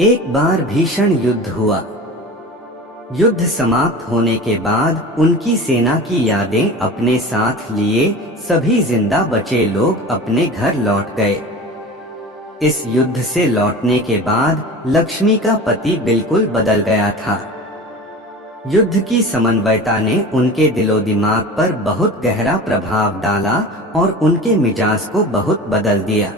एक बार भीषण युद्ध हुआ। युद्ध समाप्त होने के बाद उनकी सेना की यादें अपने साथ लिए सभी जिंदा बचे लोग अपने घर लौट गए। इस युद्ध से लौटने के बाद लक्ष्मी का पति बिल्कुल बदल गया था। युद्ध की समन्वयता ने उनके दिलो दिमाग पर बहुत गहरा प्रभाव डाला और उनके मिजाज को बहुत बदल दिया।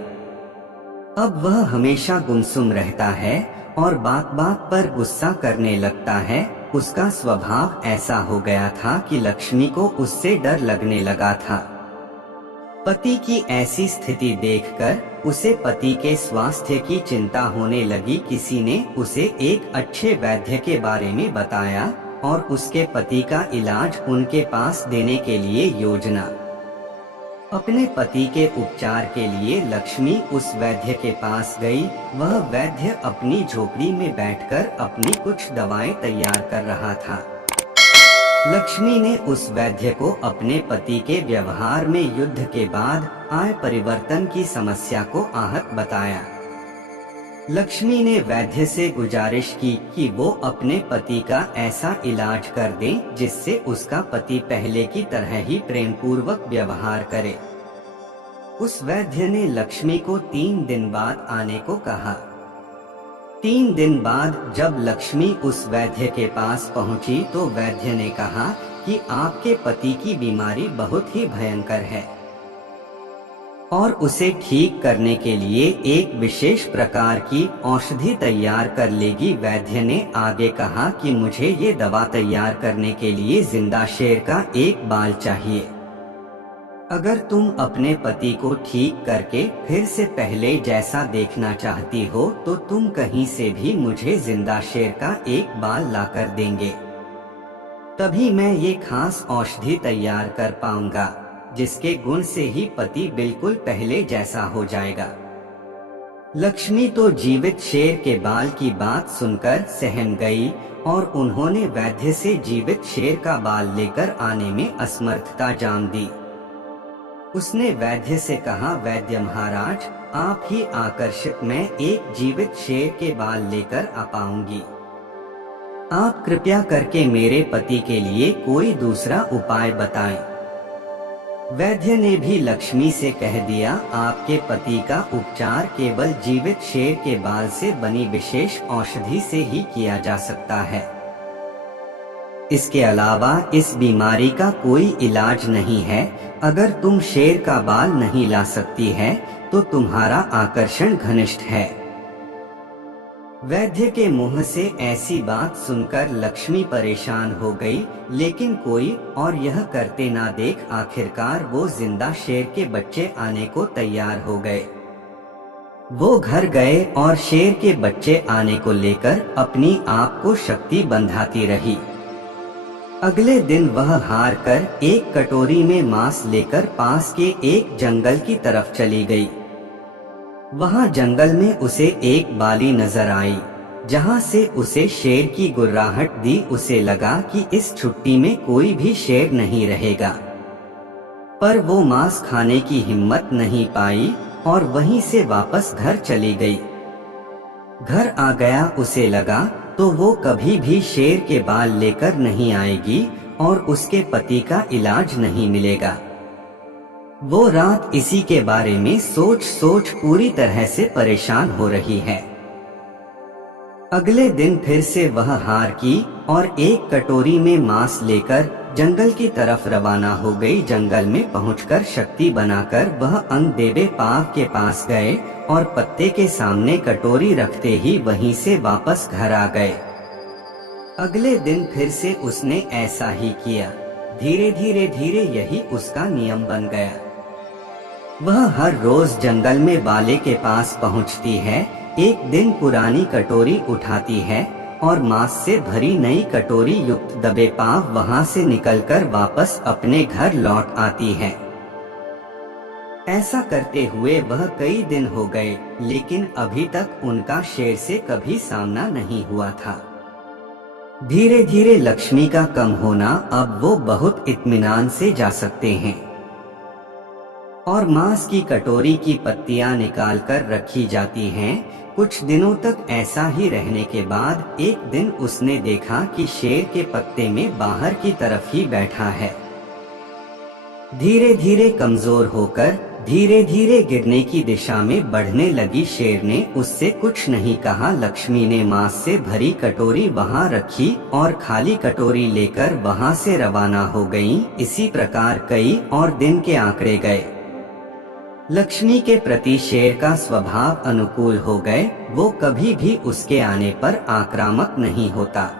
अब वह हमेशा गुमसुम रहता है और बात बात पर गुस्सा करने लगता है। उसका स्वभाव ऐसा हो गया था कि लक्ष्मी को उससे डर लगने लगा था। पति की ऐसी स्थिति देखकर उसे पति के स्वास्थ्य की चिंता होने लगी। किसी ने उसे एक अच्छे वैद्य के बारे में बताया और उसके पति का इलाज उनके पास देने के लिए योजना। अपने पति के उपचार के लिए लक्ष्मी उस वैद्य के पास गई। वह वैद्य अपनी झोपड़ी में बैठकर अपनी कुछ दवाएं तैयार कर रहा था। लक्ष्मी ने उस वैद्य को अपने पति के व्यवहार में युद्ध के बाद आए परिवर्तन की समस्या को आहत बताया। लक्ष्मी ने वैद्य से गुजारिश की कि वो अपने पति का ऐसा इलाज कर दे जिससे उसका पति पहले की तरह ही प्रेम पूर्वक व्यवहार करे। उस वैद्य ने लक्ष्मी को 3 दिन बाद आने को कहा। 3 दिन बाद जब लक्ष्मी उस वैद्य के पास पहुंची तो वैद्य ने कहा कि आपके पति की बीमारी बहुत ही भयंकर है और उसे ठीक करने के लिए एक विशेष प्रकार की औषधि तैयार कर लेगी। वैद्य ने आगे कहा कि मुझे ये दवा तैयार करने के लिए जिंदा शेर का एक बाल चाहिए। अगर तुम अपने पति को ठीक करके फिर से पहले जैसा देखना चाहती हो तो तुम कहीं से भी मुझे जिंदा शेर का एक बाल लाकर देंगे, तभी मैं ये खास औषधि तैयार कर पाऊंगा जिसके गुण से ही पति बिल्कुल पहले जैसा हो जाएगा। लक्ष्मी तो जीवित शेर के बाल की बात सुनकर सहम गई और उन्होंने वैद्य से जीवित शेर का बाल लेकर आने में असमर्थता जान दी। उसने वैद्य से कहा, वैद्य महाराज आप ही आकर्षित, मैं एक जीवित शेर के बाल लेकर आ पाऊंगी। आप कृपया करके मेरे पति के लिए कोई दूसरा उपाय बताएं। वैद्य ने भी लक्ष्मी से कह दिया, आपके पति का उपचार केवल जीवित शेर के बाल से बनी विशेष औषधि से ही किया जा सकता है। इसके अलावा इस बीमारी का कोई इलाज नहीं है। अगर तुम शेर का बाल नहीं ला सकती है तो तुम्हारा आकर्षण घनिष्ठ है। वैद्य के मुंह से ऐसी बात सुनकर लक्ष्मी परेशान हो गई, लेकिन कोई और यह करते ना देख आखिरकार वो जिंदा शेर के बच्चे आने को तैयार हो गए। वो घर गए और शेर के बच्चे आने को लेकर अपनी आप को शक्ति बंधाती रही। अगले दिन वह हार कर एक कटोरी में मांस लेकर पास के एक जंगल की तरफ चली गई। वहां जंगल में उसे एक बाली नजर आई जहां से उसे शेर की गुर्राहट दी। उसे लगा कि इस छुट्टी में कोई भी शेर नहीं रहेगा, पर वो मांस खाने की हिम्मत नहीं पाई और वहीं से वापस घर चली गई। घर आ गया उसे लगा तो वो कभी भी शेर के बाल लेकर नहीं आएगी और उसके पति का इलाज नहीं मिलेगा। वो रात इसी के बारे में सोच सोच पूरी तरह से परेशान हो रही है। अगले दिन फिर से वह हार की और एक कटोरी में मांस लेकर जंगल की तरफ रवाना हो गई। जंगल में पहुंचकर शक्ति बनाकर वह अंग देवे पाव के पास गए और पत्ते के सामने कटोरी रखते ही वहीं से वापस घर आ गए। अगले दिन फिर से उसने ऐसा ही किया। धीरे धीरे यही उसका नियम बन गया। वह हर रोज जंगल में बाले के पास पहुंचती है। एक दिन पुरानी कटोरी उठाती है और मांस से भरी नई कटोरी युक्त दबे पाव वहां से निकलकर वापस अपने घर लौट आती है। ऐसा करते हुए वह कई दिन हो गए, लेकिन अभी तक उनका शेर से कभी सामना नहीं हुआ था। धीरे धीरे लक्ष्मी का कम होना, अब वो बहुत इत्मीनान से जा सकते हैं। और मांस की कटोरी की पत्तियां निकालकर रखी जाती हैं। कुछ दिनों तक ऐसा ही रहने के बाद एक दिन उसने देखा कि शेर के पत्ते में बाहर की तरफ ही बैठा है। धीरे धीरे कमजोर होकर धीरे धीरे गिरने की दिशा में बढ़ने लगी। शेर ने उससे कुछ नहीं कहा। लक्ष्मी ने मांस से भरी कटोरी वहां रखी और खाली कटोरी लेकर वहां से रवाना हो गईं। इसी प्रकार कई और दिन के आंकड़े गए। लक्ष्मी के प्रति शेर का स्वभाव अनुकूल हो गए। वो कभी भी उसके आने पर आक्रामक नहीं होता।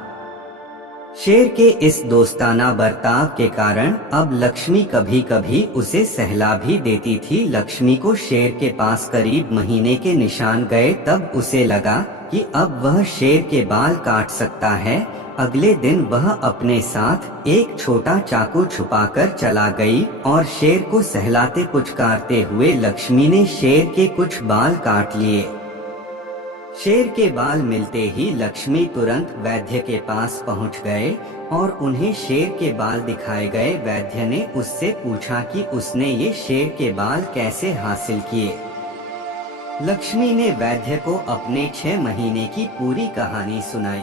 शेर के इस दोस्ताना बर्ताव के कारण अब लक्ष्मी कभी कभी उसे सहला भी देती थी। लक्ष्मी को शेर के पास करीब महीने के निशान गए, तब उसे लगा कि अब वह शेर के बाल काट सकता है। अगले दिन वह अपने साथ एक छोटा चाकू छुपाकर चला गई और शेर को सहलाते पुचकारते हुए लक्ष्मी ने शेर के कुछ बाल काट लिए। शेर के बाल मिलते ही लक्ष्मी तुरंत वैद्य के पास पहुंच गए और उन्हें शेर के बाल दिखाए गए। वैद्य ने उससे पूछा कि उसने ये शेर के बाल कैसे हासिल किए। लक्ष्मी ने वैद्य को अपने 6 महीने की पूरी कहानी सुनाई।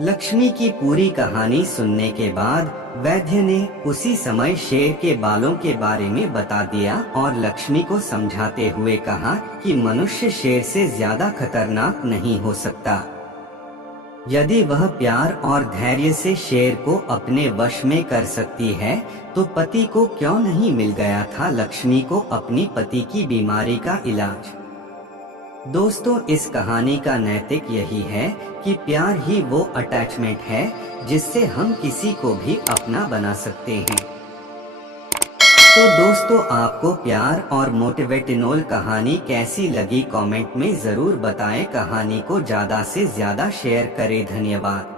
लक्ष्मी की पूरी कहानी सुनने के बाद वैद्य ने उसी समय शेर के बालों के बारे में बता दिया और लक्ष्मी को समझाते हुए कहा कि मनुष्य शेर से ज्यादा खतरनाक नहीं हो सकता। यदि वह प्यार और धैर्य से शेर को अपने वश में कर सकती है तो पति को क्यों नहीं मिल गया था लक्ष्मी को अपनी पति की बीमारी का इलाज। दोस्तों, इस कहानी का नैतिक यही है कि प्यार ही वो अटैचमेंट है जिससे हम किसी को भी अपना बना सकते हैं। तो दोस्तों, आपको प्यार और मोटिवेशनल कहानी कैसी लगी कमेंट में जरूर बताएं। कहानी को ज्यादा से ज्यादा शेयर करें। धन्यवाद।